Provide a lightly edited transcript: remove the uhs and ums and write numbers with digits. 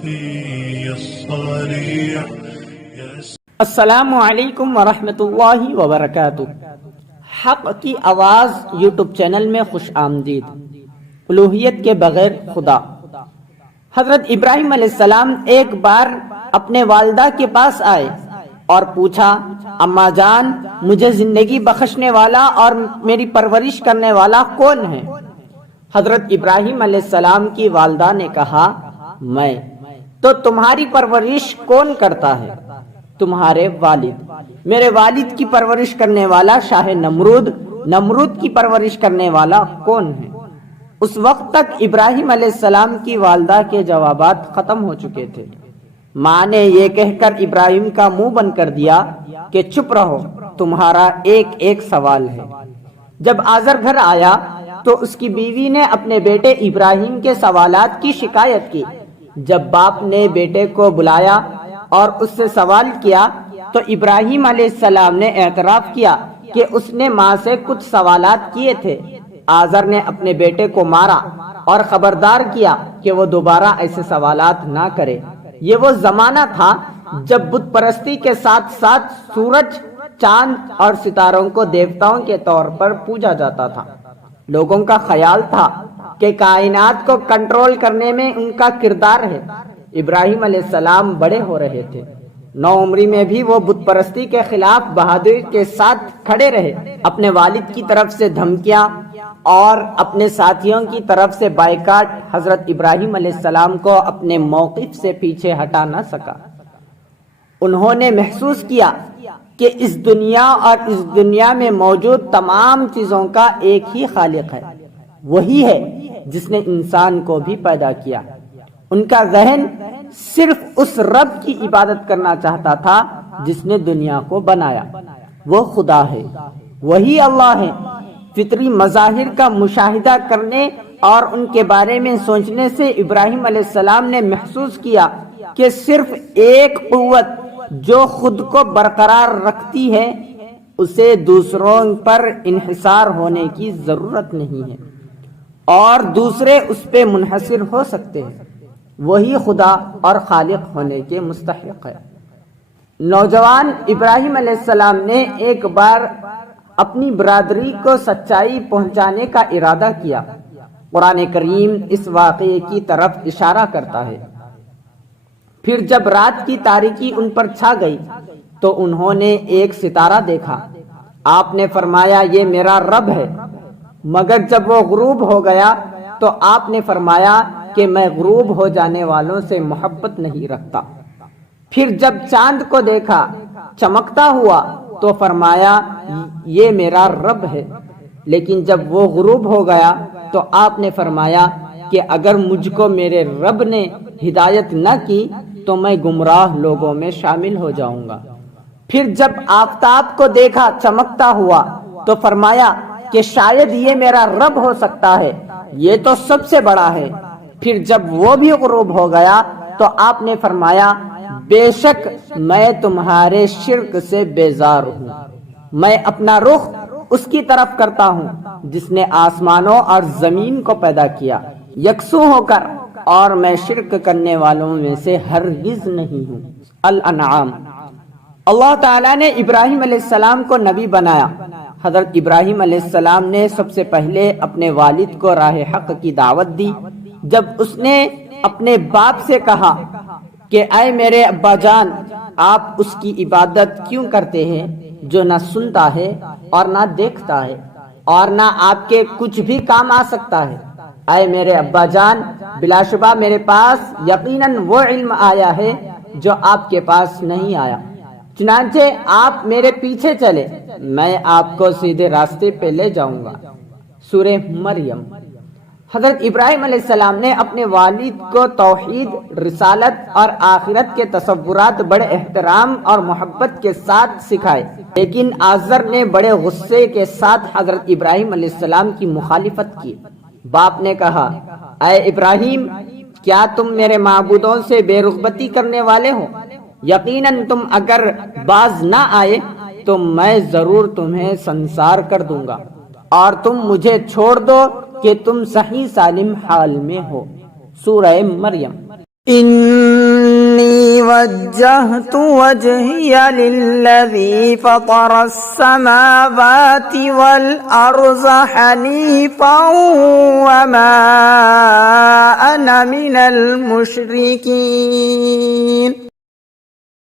في الصريع. السلام علیکم ورحمۃ اللہ وبرکاتہ۔ حق کی آواز یوٹیوب چینل میں خوش آمدید۔ الوہیت کے بغیر خدا۔ حضرت ابراہیم علیہ السلام ایک بار اپنے والدہ کے پاس آئے اور پوچھا، اماں جان، مجھے زندگی بخشنے والا اور میری پرورش کرنے والا کون ہے؟ حضرت ابراہیم علیہ السلام کی والدہ نے کہا، میں۔ تو تمہاری پرورش کون کرتا ہے؟ تمہارے والد۔ میرے والد کی پرورش کرنے والا شاہ نمرود، نمرود کی پرورش کرنے والا کون ہے؟ اس وقت تک ابراہیم علیہ السلام کی والدہ کے جوابات ختم ہو چکے تھے۔ ماں نے یہ کہہ کر ابراہیم کا منہ بند کر دیا کہ چپ رہو، تمہارا ایک ایک سوال ہے۔ جب آزر گھر آیا تو اس کی بیوی نے اپنے بیٹے ابراہیم کے سوالات کی شکایت کی۔ جب باپ نے بیٹے کو بلایا اور اس سے سوال کیا تو ابراہیم علیہ السلام نے اعتراف کیا کہ اس نے ماں سے کچھ سوالات کیے تھے۔ آزر نے اپنے بیٹے کو مارا اور خبردار کیا کہ وہ دوبارہ ایسے سوالات نہ کرے۔ یہ وہ زمانہ تھا جب بت پرستی کے ساتھ ساتھ سورج، چاند اور ستاروں کو دیوتاؤں کے طور پر پوجا جاتا تھا۔ لوگوں کا خیال تھا کہ کائنات کو کنٹرول کرنے میں ان کا کردار ہے۔ ابراہیم علیہ السلام بڑے ہو رہے تھے۔ نوعمری میں بھی وہ بت پرستی کے خلاف بہادری کے ساتھ کھڑے رہے۔ اپنے والد کی طرف سے دھمکیاں اور اپنے ساتھیوں کی طرف سے بائیکاٹ حضرت ابراہیم علیہ السلام کو اپنے موقف سے پیچھے ہٹا نہ سکا۔ انہوں نے محسوس کیا کہ اس دنیا اور اس دنیا میں موجود تمام چیزوں کا ایک ہی خالق ہے، وہی ہے جس نے انسان کو بھی پیدا کیا۔ ان کا ذہن صرف اس رب کی عبادت کرنا چاہتا تھا جس نے دنیا کو بنایا۔ وہ خدا ہے، وہی اللہ ہے۔ فطری مظاہر کا مشاہدہ کرنے اور ان کے بارے میں سوچنے سے ابراہیم علیہ السلام نے محسوس کیا کہ صرف ایک قوت جو خود کو برقرار رکھتی ہے، اسے دوسروں پر انحصار ہونے کی ضرورت نہیں ہے اور دوسرے اس پہ منحصر ہو سکتے ہیں۔ وہی خدا اور خالق ہونے کے مستحق ہے۔ نوجوان ابراہیم علیہ السلام نے ایک بار اپنی برادری کو سچائی پہنچانے کا ارادہ کیا۔ قرآن کریم اس واقعے کی طرف اشارہ کرتا ہے۔ پھر جب رات کی تاریکی ان پر چھا گئی تو انہوں نے ایک ستارہ دیکھا۔ آپ نے فرمایا، یہ میرا رب ہے۔ مگر جب وہ غروب ہو گیا تو آپ نے فرمایا کہ میں غروب ہو جانے والوں سے محبت نہیں رکھتا۔ پھر جب چاند کو دیکھا چمکتا ہوا تو فرمایا، یہ میرا رب ہے۔ لیکن جب وہ غروب ہو گیا تو آپ نے فرمایا کہ اگر مجھ کو میرے رب نے ہدایت نہ کی تو میں گمراہ لوگوں میں شامل ہو جاؤں گا۔ پھر جب آفتاب کو دیکھا چمکتا ہوا تو فرمایا کہ شاید یہ میرا رب ہو سکتا ہے، یہ تو سب سے بڑا ہے۔ پھر جب وہ بھی غروب ہو گیا تو آپ نے فرمایا، بے شک میں تمہارے شرک سے بیزار ہوں۔ میں اپنا رخ اس کی طرف کرتا ہوں جس نے آسمانوں اور زمین کو پیدا کیا یکسو ہو کر، اور میں شرک کرنے والوں میں سے ہرگز نہیں ہوں۔ الانعام۔ اللہ تعالیٰ نے ابراہیم علیہ السلام کو نبی بنایا۔ حضرت ابراہیم علیہ السلام نے سب سے پہلے اپنے والد کو راہ حق کی دعوت دی۔ جب اس نے اپنے باپ سے کہا کہ اے میرے ابا جان، آپ اس کی عبادت کیوں کرتے ہیں جو نہ سنتا ہے اور نہ دیکھتا ہے اور نہ آپ کے کچھ بھی کام آ سکتا ہے؟ اے میرے ابا جان، بلا شبہ میرے پاس یقیناً وہ علم آیا ہے جو آپ کے پاس نہیں آیا، چنانچہ آپ میرے پیچھے چلے، میں آپ کو سیدھے راستے پہ لے جاؤں گا۔ سورہ مریم۔ حضرت ابراہیم علیہ السلام نے اپنے والد کو توحید، رسالت اور آخرت کے تصورات بڑے احترام اور محبت کے ساتھ سکھائے، لیکن آزر نے بڑے غصے کے ساتھ حضرت ابراہیم علیہ السلام کی مخالفت کی۔ باپ نے کہا، اے ابراہیم، کیا تم میرے معبودوں سے بے رغبتی کرنے والے ہو؟ یقیناً تم اگر باز نہ آئے تو میں ضرور تمہیں سنسار کر دوں گا اور تم مجھے چھوڑ دو کہ تم صحیح سالم حال میں ہو۔ سورہ مریم۔ إني وجهت وجهي للذي فطر السماوات والأرض حنيفا وما أنا من المشركين